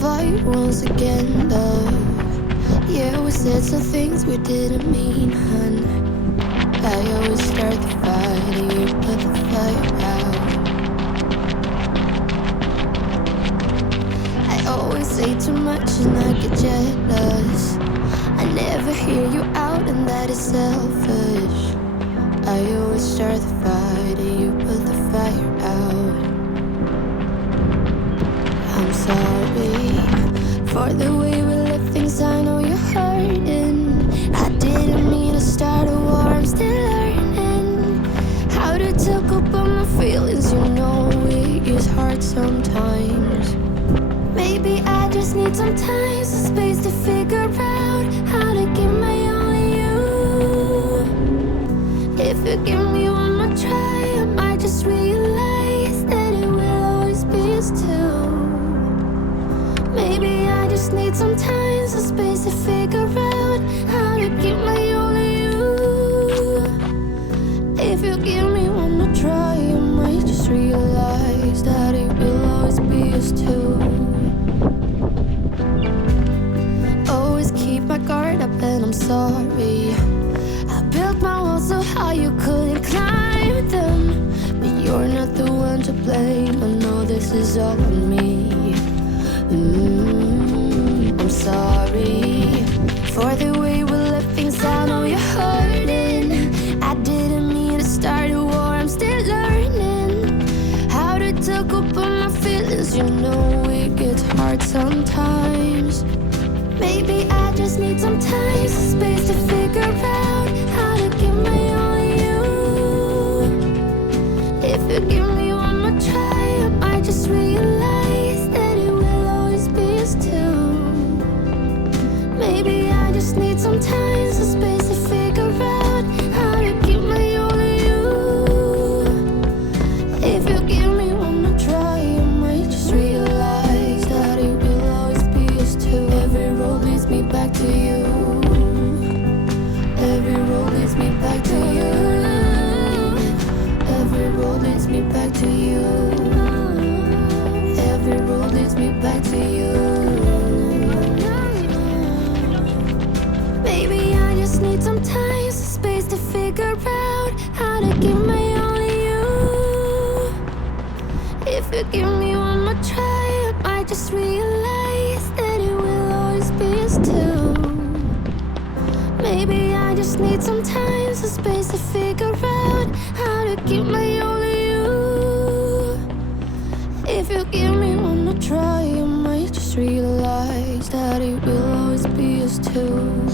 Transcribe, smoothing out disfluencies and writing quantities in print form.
fight once again, love. Yeah, we said some things we didn't mean, hun. I always start the fight and you put the fire out. I always say too much and I get jealous. I never hear you out and that is selfish. I always start the fight and you put the fire out. I'm sorry for the way we left things, I know you're hurting. I didn't mean to start a war, I'm still learning how to talk about my feelings. You know it is hard sometimes. Maybe I just need some time, some space to figure out how to give my all to you. If you give me one more try, I might just realize that it will always be us two. Maybe I just need some time, some space to figure out how to give my all to you. If you give me one more try, I might just realize that it will always be us two. Always keep my guard up and I'm sorry. I built my walls so high you couldn't climb them, but you're not the one to blame. I know this is all on me. I'm sorry for the way we left things, I know you're hurting. I didn't mean to start a war, I'm still learning how to talk about my feelings. You know it gets hard sometimes. Maybe I just need some time, some space to figure out how to give my all to you. If you give me one more try, I might just realize that it will always be us two. Maybe I just need some time, some space to figure out how to give my all to you. If you give me one more try, I might just realize that it will always be us two. Every road leads me back to you. Every road leads me back to you. Every road leads me back to you. Every road leads me back to you. Maybe I just need some time, some space to figure out how to give my all to you. If you give me one more try, I might just realize that it will always be us two. Maybe I just need some time, some space to figure out how to give my all to you. If you give me one more try, I might just realize that it will always be us two.